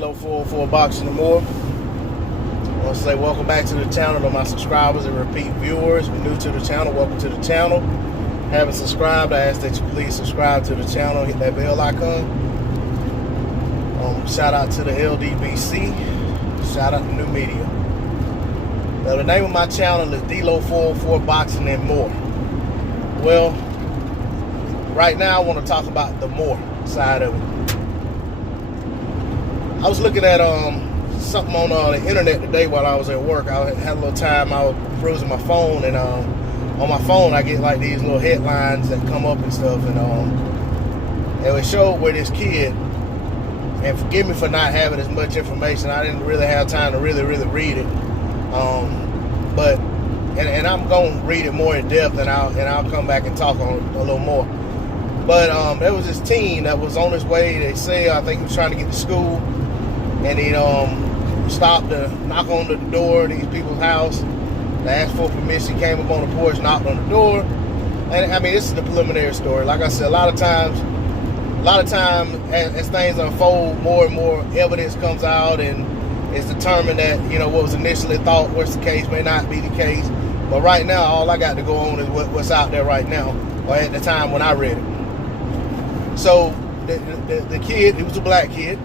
D-Lo 404 Boxing and More. I want to say welcome back to the channel to my subscribers and repeat viewers. If you're new to the channel, welcome to the channel. Haven't subscribed, I ask that you please subscribe to the channel, hit that bell icon. Shout out to the LDBC. Shout out to New Media. Now, the name of my channel is D-Lo 404 Boxing and More. Well, right now I want to talk about the more side of it. I was looking at something on the internet today while I was at work. I had a little time. I was perusing my phone, and on my phone I get like these little headlines that come up and stuff, and it showed where this kid, and forgive me for not having as much information, I didn't really have time to really read it, but I'm gonna read it more in depth, and I'll come back and talk on it a little more. But there was this teen that was on his way. They say, I think he was trying to get to school, and he stopped to knock on the door of these people's house. They asked for permission, came up on the porch, knocked on the door. And I mean, this is the preliminary story. Like I said, a lot of times as things unfold, more and more evidence comes out, and it's determined that, what was initially thought was the case may not be the case. But right now, all I got to go on is what's out there right now, or at the time when I read it. So the kid, he was a black kid,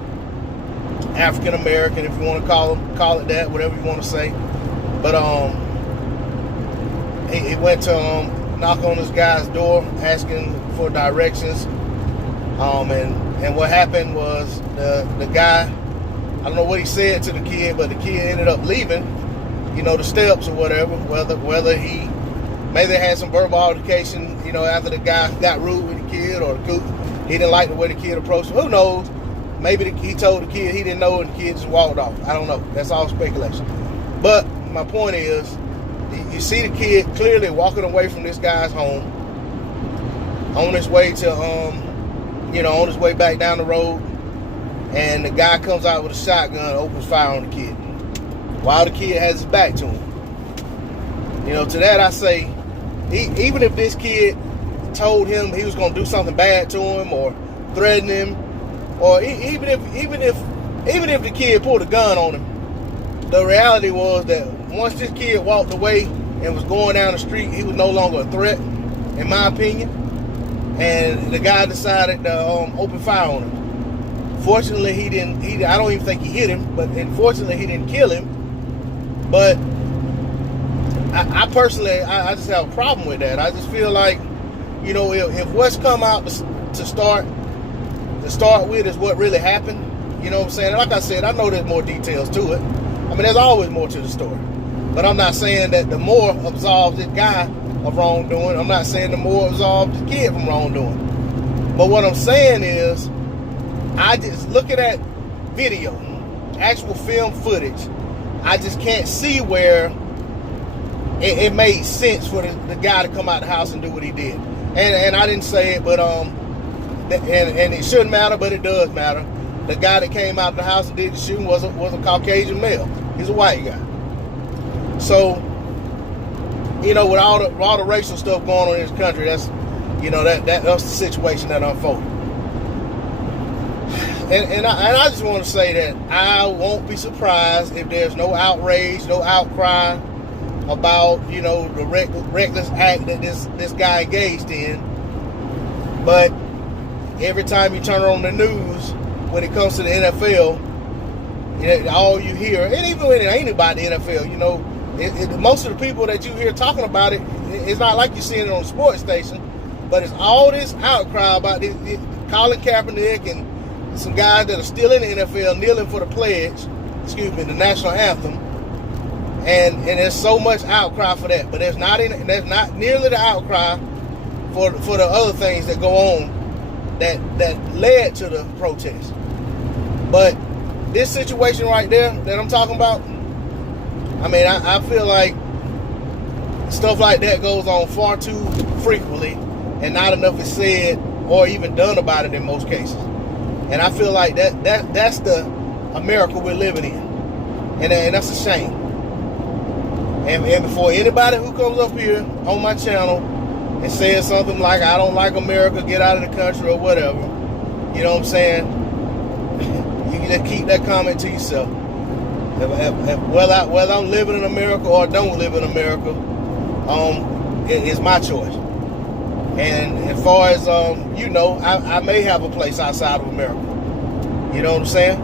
African American, if you want to call it that, whatever you want to say. But he went to knock on this guy's door, asking for directions. And what happened was the guy, I don't know what he said to the kid, but the kid ended up leaving, the steps or whatever. Whether he maybe they had some verbal altercation, after the guy got rude with the kid, or he didn't like the way the kid approached him. Who knows? Maybe he told the kid he didn't know, and the kid just walked off. I don't know. That's all speculation. But my point is, you see the kid clearly walking away from this guy's home, on his way to, on his way back down the road, and the guy comes out with a shotgun, opens fire on the kid, while the kid has his back to him. To that I say, even if this kid told him he was going to do something bad to him, or threatened him, or even if the kid pulled a gun on him, the reality was that once this kid walked away and was going down the street, he was no longer a threat, in my opinion. And the guy decided to open fire on him. Fortunately, he didn't. I don't even think he hit him, but unfortunately, he didn't kill him. But I personally, I just have a problem with that. I just feel like, if what's come out to start with is what really happened, you know what I'm saying? And like I said, I know there's more details to it. I mean, there's always more to the story. But I'm not saying that the more absolves this guy of wrongdoing. I'm not saying the more absolves the kid from wrongdoing. But what I'm saying is, I just look at that video, actual film footage, I just can't see where it made sense for the guy to come out of the house and do what he did. And I didn't say it, but and it shouldn't matter, but it does matter. The guy that came out of the house and did the shooting was a Caucasian male. He's a white guy. So, with all the racial stuff going on in this country, that's the situation that unfolded. And I just want to say that I won't be surprised if there's no outrage, no outcry about the reckless act that this guy engaged in. But every time you turn on the news, when it comes to the NFL, all you hear, and even when it ain't about the NFL, most of the people that you hear talking about it, it's not like you're seeing it on the sports station, but it's all this outcry about this Colin Kaepernick and some guys that are still in the NFL kneeling for the pledge, the national anthem, and there's so much outcry for that, but there's not nearly the outcry for the other things that go on that led to the protest. But this situation right there that I'm talking about, I mean, I feel like stuff like that goes on far too frequently, and not enough is said or even done about it in most cases. And I feel like that's the America we're living in, and that's a shame. And before anybody who comes up here on my channel and says something like, I don't like America, get out of the country or whatever, you know what I'm saying? you just keep that comment to yourself. Whether I'm living in America or don't live in America, it's my choice. And as far as I may have a place outside of America. You know what I'm saying?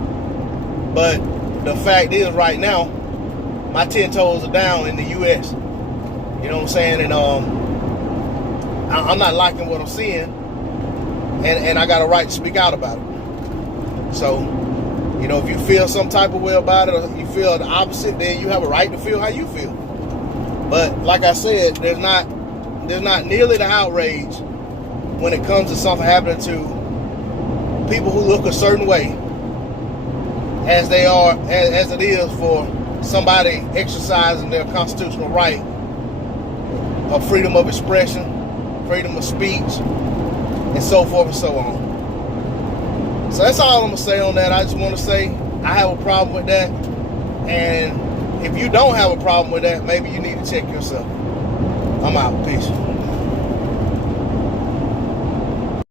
But the fact is, right now, my 10 toes are down in the U.S. You know what I'm saying? And I'm not liking what I'm seeing, and I got a right to speak out about it. So, if you feel some type of way about it, or you feel the opposite, then you have a right to feel how you feel. But like I said, there's not nearly the outrage when it comes to something happening to people who look a certain way as it is for somebody exercising their constitutional right of freedom of expression, freedom of speech, and so forth and so on. So that's all I'm going to say on that. I just want to say I have a problem with that. And if you don't have a problem with that, maybe you need to check yourself. I'm out. Peace.